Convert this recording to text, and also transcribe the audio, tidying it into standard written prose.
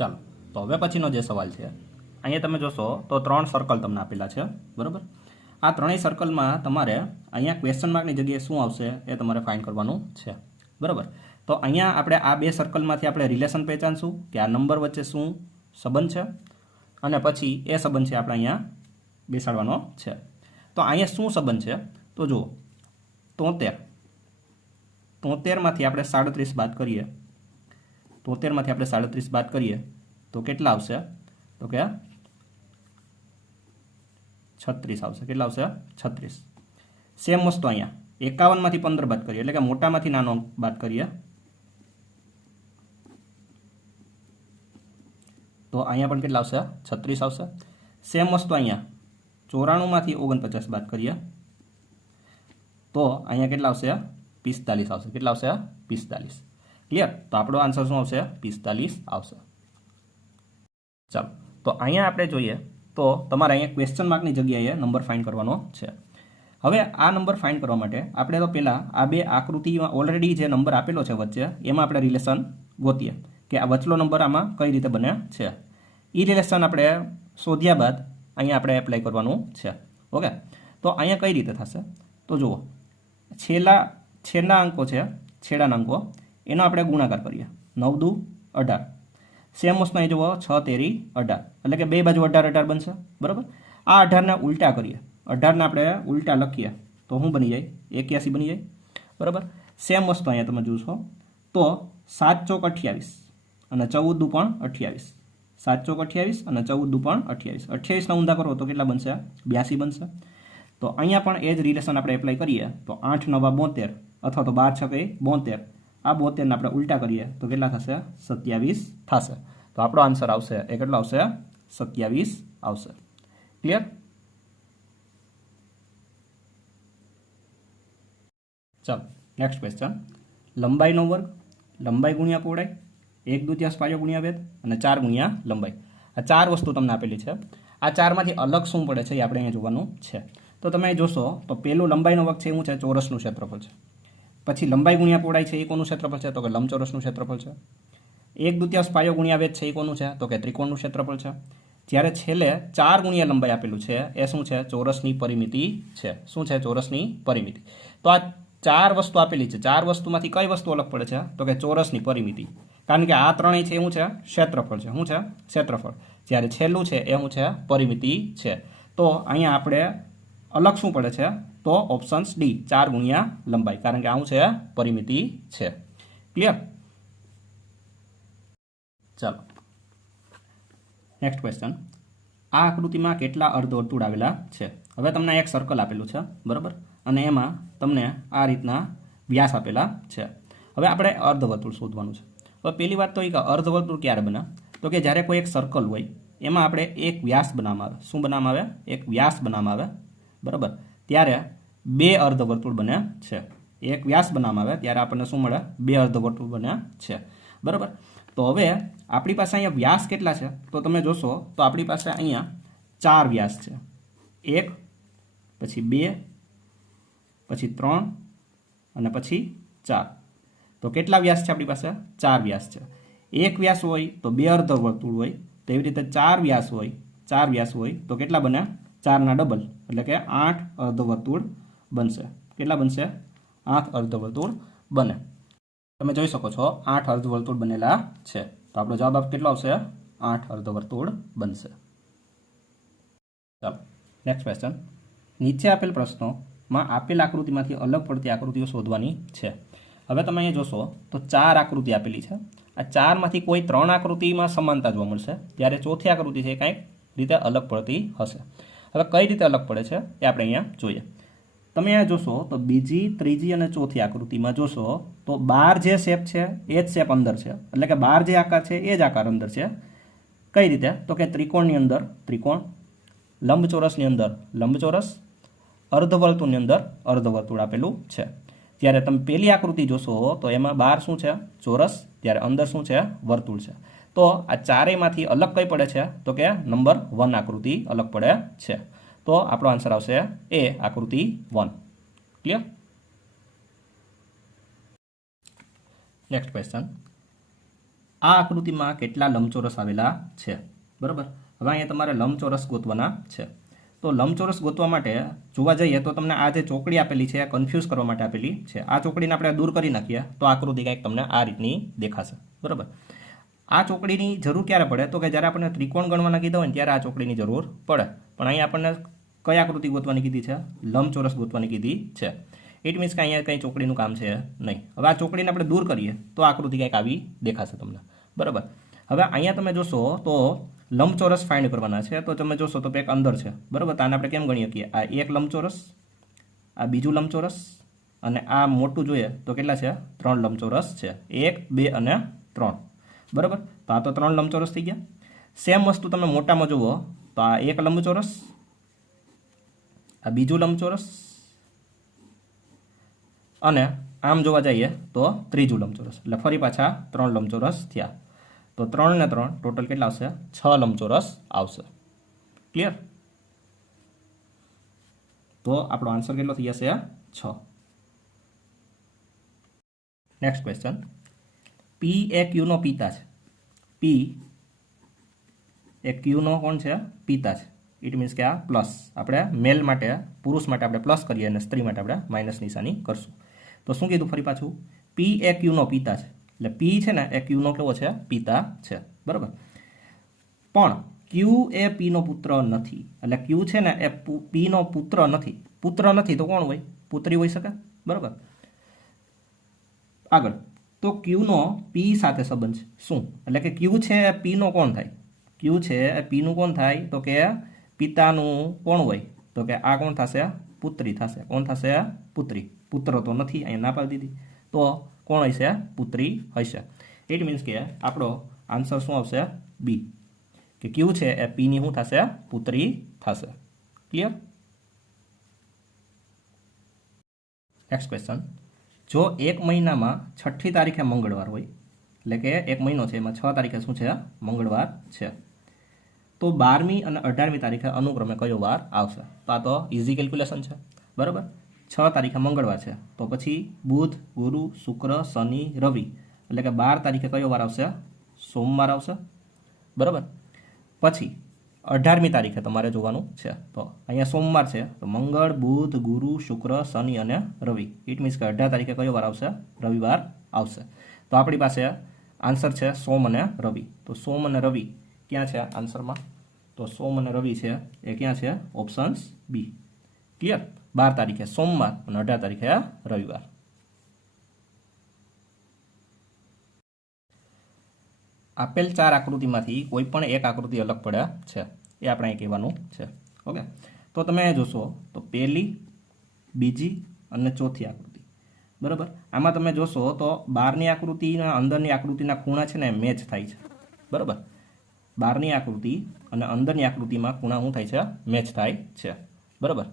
ચાલો, તો હવે પછીનો જે સવાલ છે, અહીંયા તમે જોશો તો 3 સર્કલ તમને આપેલા છે, બરાબર. આ ત્રણેય સર્કલમાં તમારે અહીંયા ક્વેશ્ચન માર્કની જગ્યાએ શું આવશે એ તમારે ફાઇન્ડ કરવાનું છે, બરાબર. તો અહીંયા આપણે આ 2 સર્કલમાંથી આપણે રિલેશન પહેચાનશું કે આ નંબર વચ્ચે શું સંબંધ છે, અને પછી એ સંબંધ છે આપણે અહીંયા બેસાડવાનો છે. તો અહીંયા શું સંબંધ છે, તો જુઓ 73માંથી આપણે 37 બાદ કરીએ, 73માંથી આપણે 37 બાદ કરીએ તો કેટલા આવશે, તો કે 36 આવશે. કેટલા આવશે? 36. સેમ વસ્તુ અહીંયા 51માંથી 15 બાદ કરીએ, એટલે કે મોટામાંથી નાનો બાદ કરીએ તો અહીંયા પણ કેટલા આવશે? 36 આવશે. સેમ વસ્તુ અહીંયા 94માંથી 49 બાદ કરીએ તો અહીંયા કેટલા આવશે? 45 આવશે. કેટલા આવશે? 45. ક્લિયર? તો આપણો આન્સર શું આવશે? 45 આવશે. ચાલો, તો અહીંયા આપણે જોઈએ તો તમારે અહીંયા ક્વેશ્ચન માર્કની જગ્યાએ નંબર ફાઇન્ડ કરવાનો છે. હવે આ નંબર ફાઇન્ડ કરવા માટે આપણે તો પહેલાં આ 2 આકૃતિમાં ઓલરેડી જે નંબર આપેલો છે વચ્ચે એમાં આપણે રિલેશન ગોતીએ કે આ વચલો નંબર આમાં કઈ રીતે બને છે. એ રિલેશન આપણે શોધ્યા બાદ અહીંયા આપણે એપ્લાય કરવાનું છે. ઓકે, તો અહીંયા કઈ રીતે થશે, તો જુઓ છેલ્લા અંકો છે, છેડાના અંકો એનો આપણે ગુણાકાર કરીએ. 9 દુ 18. સેમ વસ્તુ અહીં જુઓ 6 તેરી 18, એટલે કે બે બાજુ 18 બનશે, બરાબર. આ 18ને ઉલટા કરીએ, 18ને આપણે ઉલટા લખીએ તો શું બની જાય? 81 બની જાય, બરાબર. સેમ વસ્તુ અહીંયા તમે જોશો તો 7 ચોક 28 અને 14 દુ પણ 28, 7 ચોક 28 અને 14 દુ પણ 28. 28ના ઊંધા કરો તો કેટલા બનશે? 82 બનશે. તો અહીંયા પણ એ જ રિલેશન આપણે એપ્લાય કરીએ તો 8 9 72 અથવા તો 12 6 72. આ 72ને આપણે ઉલટા કરીએ તો કેટલા થશે? 27 થશે. તો આપણો આન્સર આવશે એ કેટલો આવશે? 27 આવશે. ક્લિયર? ચાલો, નેક્સ્ટ ક્વેશ્ચન. લંબાઈનો વર્ગ, લંબાઈ ગુણ્યા પહોળાઈ, 1/2 પાયો ગુણ્યા વેધ અને 4 ગુણ્યા લંબાઈ. આ 4 વસ્તુ તમને આપેલી છે. આ 4માંથી અલગ શું પડે છે એ આપણે અહીંયા જોવાનું છે. તો તમે જોશો તો પેલું લંબાઈનો વર્ગ છે એવું છે, ચોરસનું ક્ષેત્રફળ છે. પછી લંબાઈ ગુણ્યા પહોળાઈ છે એ કોનું ક્ષેત્રફળ છે, તો કે લંબચોરસનું ક્ષેત્રફળ છે. 1/2 પાયો ગુણ્યા વેધ છે એ કોનું છે, તો કે ત્રિકોણનું ક્ષેત્રફળ છે. જ્યારે છેલ્લે 4 ગુણ્યા લંબાઈ આપેલું છે એ શું છે? ચોરસની પરિમિતિ છે. શું છે? ચોરસની પરિમિતિ. તો આ 4 વસ્તુ આપેલી છે. 4 વસ્તુમાંથી કઈ વસ્તુ અલગ પડે છે, તો કે ચોરસની પરિમિતિ. કારણ કે આ ત્રણેય છે શું છે? ક્ષેત્રફળ છે. શું છે? ક્ષેત્રફળ. જ્યારે છેલ્લું છે એ શું છે? પરિમિતિ છે. તો અહીંયા આપણે અલગ શું પડે છે, તો ઓપ્શન્સ ડી 4 ગુણ્યા લંબાઈ, કારણ કે આવું છે પરિમિતિ છે. ક્લિયર? ચાલો, નેક્સ્ટ ક્વેશ્ચન. આ આકૃતિમાં કેટલા અર્ધવર્તુળ આવેલા છે? હવે તમને એક સર્કલ આપેલું છે, બરાબર, અને એમાં તમને આ રીતના વ્યાસ આપેલા છે. હવે આપણે અર્ધવર્તુળ શોધવાનું છે. હવે પહેલી વાત તો એ કે અર્ધવર્તુળ ક્યારે બને, તો કે જ્યારે કોઈ એક સર્કલ હોય એમાં આપણે એક વ્યાસ બનાવવામાં આવે. શું બનાવવામાં આવે? એક વ્યાસ બનાવવામાં આવે, બરાબર. ત્યારે 2 અર્ધવર્તુળ બને છે. એક વ્યાસ બનાવવામાં આવે ત્યારે આપણને શું મળે? 2 અર્ધવર્તુળ બને છે, બરાબર. તો હવે આપણી પાસે અહીંયા વ્યાસ કેટલા છે, તો તમે જોશો તો આપણી પાસે અહીંયા 4 વ્યાસ છે. 1, પછી 2, પછી 3 અને પછી 4. તો કેટલા વ્યાસ છે આપણી પાસે? 4 વ્યાસ છે. એક વ્યાસ હોય તો 2 અર્ધવર્તુળ હોય, તેવી રીતે 4 વ્યાસ હોય, 4 વ્યાસ હોય તો કેટલા બને? 4ના ડબલ, એટલે કે 8 અર્ધવર્તુળ બનશે. કેટલા બનશે? 8 અર્ધવર્તુળ બને. તમે જોઈ શકો છો 8 અર્ધવર્તુળ બનેલા છે. તો આપણો જવાબ કેટલો આવશે? 8 અર્ધવર્તુળ બનશે. ચાલો, નેક્સ્ટ ક્વેશ્ચન. નીચે આપેલ પ્રશ્નોમાં આપેલ આકૃતિમાંથી અલગ પડતી આકૃતિઓ શોધવાની છે. હવે તમે અહીંયા જોશો તો 4 આકૃતિ આપેલી છે. આ 4માંથી કોઈ 3 આકૃતિમાં સમાનતા જોવા મળશે, ત્યારે ચોથી આકૃતિ છે કંઈક રીતે અલગ પડતી હશે. હવે કઈ રીતે અલગ પડે છે એ આપણે અહીંયા જોઈએ. તમે અહીંયા જોશો તો બીજી, ત્રીજી અને ચોથી આકૃતિમાં જોશો તો 12 જે શેપ છે એ જ શેપ અંદર છે, એટલે કે 12 જે આકાર છે એ જ આકાર અંદર છે. કઈ રીતે? તો કે ત્રિકોણની અંદર ત્રિકોણ, લંબચોરસની અંદર લંબચોરસ, અર્ધવર્તુળની અંદર અર્ધવર્તુળ આપેલું છે. જ્યારે તમે પહેલી આકૃતિ જોશો તો એમાં 12 શું છે? ચોરસ, ત્યારે અંદર શું છે? વર્તુળ છે. તો આ ચારેયમાંથી અલગ કઈ પડે છે, તો કે નંબર 1 આકૃતિ અલગ પડે છે. તો આપણો આન્સર આવશે એ આકૃતિ 1. ક્લિયર? Next question. આ આકૃતિમાં કેટલા લંબચોરસ આવેલા છે, બરાબર. હવે અહીંયા તમારે લંબચોરસ ગોતવાના છે. તો લંબચોરસ ગોતવા માટે જોવા જઈએ તો તમને આ જે ચોકડી આપેલી છે એ કન્ફ્યુઝ કરવા માટે આપેલી છે. આ ચોકડીને આપણે દૂર કરી નાખીએ તો આકૃતિ કંઈક તમને આ રીતની દેખાશે, બરાબર. આ ચોકડીની જરૂર ક્યારે પડે તો કે જ્યારે આપણને ત્રિકોણ ગણવાના કીધા હોય ને ત્યારે આ ચોકડીની જરૂર પડે. પણ અહીંયા આપણને કઈ આકૃતિ ગોતવાની કીધી છે? લંબચોરસ ગોતવાની કીધી છે. ઇટ મીન્સ કે અહીંયા કંઈ ચોકડીનું કામ છે નહીં. હવે આ ચોકડીને આપણે દૂર કરીએ તો આકૃતિ કંઈક આવી દેખાશે તમને, બરાબર. હવે અહીંયા તમે જોશો તો લંબચોરસ ફાઇન્ડ કરવાના છે. તો તમે જોશો તો એક અંદર છે, બરાબર. તો આને આપણે કેમ ગણી શકીએ? આ એક લંબચોરસ, આ બીજું લંબચોરસ, અને આ મોટું જોઈએ તો કેટલા છે? 3 લંબચોરસ છે. 1, 2 અને 3, બરાબર. તો આ તો 3 લંબચોરસ થઈ ગયા. સેમ વસ્તુ તમે મોટામાં જુઓ તો આ એક લંબચોરસ, આ બીજું લંબચોરસ, અને આમ જોવા જઈએ તો ત્રીજું લંબચોરસ. એટલે ફરી પાછા 3 લંબચોરસ થયા. તો 3 ને 3 ટોટલ કેટલા આવશે? 6 લંબચોરસ આવશે. ક્લિયર? તો આપણો આન્સર કેટલો થઈ જશે? 6. Next question. પી એ ક્યુનો પિતા છે. પી એ ક્યુનો કોણ છે? પિતા છે. ઇટ મીન્સ કે આ પ્લસ આપણે મેલ માટે, પુરુષ માટે આપણે પ્લસ કરીએ અને સ્ત્રી માટે આપણે માઇનસ નિશાની કરશું. તો શું કીધું ફરી પાછું? પી એ ક્યુનો પિતા છે. એટલે પી છે ને એ ક્યુનો કેવો છે? પિતા છે, બરાબર. પણ ક્યુ એ પીનો પુત્ર નથી. એટલે ક્યુ છે ને એ પીનો પુત્ર નથી. પુત્ર નથી તો કોણ હોય? પુત્રી હોઈ શકે, બરાબર. આગળ તો ક્યુનો પી સાથે સંબંધ છે. શું? એટલે કે ક્યુ છે એ પીનો કોણ થાય? ક્યુ છે એ પીનું કોણ થાય? તો કે પિતાનું કોણ હોય? તો કે આ કોણ થશે? પુત્રી થશે. કોણ થશે? પુત્રી. પુત્ર તો નથી, અહીંયા ના પાડી દીધી. તો કોણ હશે? પુત્રી હશે. ઇટ મીન્સ કે આપણો આન્સર શું આવશે? બી. કે ક્યુ છે એ પીની શું થશે? પુત્રી થશે. ક્લિયર? Next question. જો એક મહિનામાં 6ઠ્ઠી તારીખે મંગળવાર હોય, એટલે કે એક મહિનો છે એમાં 6 તારીખે શું છે? મંગળવાર છે. તો 12મી અને 18મી તારીખે અનુક્રમે કયો વાર આવશે? તો આ તો ઇઝી કેલ્ક્યુલેશન છે, બરાબર. 6 તારીખે મંગળવાર છે તો પછી બુધ, ગુરુ, શુક્ર, શનિ, રવિ. એટલે કે 12 તારીખે કયો વાર આવશે? સોમવાર આવશે, બરાબર. પછી 18મી તારીખે તમારે જોવાનું છે. તો અહીંયા સોમવાર છે તો મંગળ, બુધ, ગુરુ, શુક્ર, શનિ અને રવિ. ઇટ મીન્સ કે 18 તારીખે કયો વાર આવશે? રવિવાર આવશે. તો આપણી પાસે આન્સર છે સોમ અને રવિ. તો સોમ અને રવિ ક્યાં છે આન્સરમાં? તો સોમ અને રવિ છે એ ક્યાં છે? ઓપ્શન્સ બી. ક્લિયર? 12 તારીખે સોમવાર અને 18 તારીખે રવિવાર. આપેલ 4 આકૃતિમાંથી કોઈ પણ એક આકૃતિ અલગ પડે છે એ આપણે અહીં કહેવાનું છે. ઓકે, તો તમે જોશો તો પહેલી, બીજી અને ચોથી આકૃતિ, બરાબર. આમાં તમે જોશો તો 12ની આકૃતિના અંદરની આકૃતિના ખૂણા છે ને મેચ થાય છે, બરાબર. 12ની આકૃતિ અને અંદરની આકૃતિમાં ખૂણા શું થાય છે? મેચ થાય છે, બરાબર.